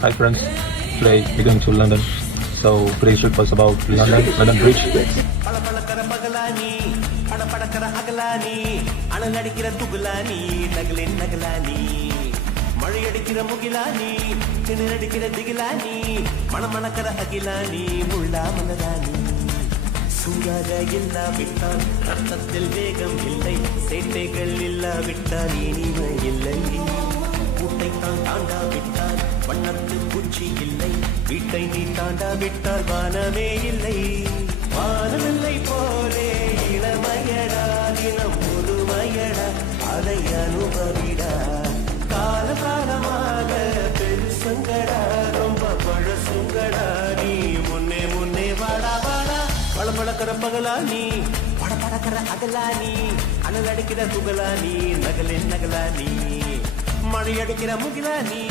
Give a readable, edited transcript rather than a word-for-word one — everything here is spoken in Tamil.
Hi friends, today we're going to London. So today's trip was about London Bridge. பளபளக்கற பகலானி படபடக்கற அகலானி அனலடிக்கிற துகுலானி நகலின் நகலானி மழையடிக்கிற முகிலானி திணறடிக்கிற திகிலானி மணமணக்கிற அகிலானி முள்ளா மலரானி சூடாக இல்லாவிட்டால் ரத்தத்தில் வேகம் இல்லை சேட்டைகள் இல்லாவிட்டால் இனிமை இல்லை கூட்டைத்தான் தாண்டாவிட்டால் வண்ணத்து பூச்சி இல்லை வீட்டை நீ தாண்டாவிட்டால் வானமே இல்லை வானவில்லை போலே இளமையடா தினம் முதுமையடா அதை அனுபவிடா கால காலமாக பெருசுங்கடா ரொம்ப பழசுங்கடா நீ முன்னே முன்னே வாடா வாடா பளபளக்கிற பகலானி படபடக்கிற அகலானி அனல் அடிக்கிற துகலானி நகலின் நகலானி மழை அடிக்கிற முகிலானி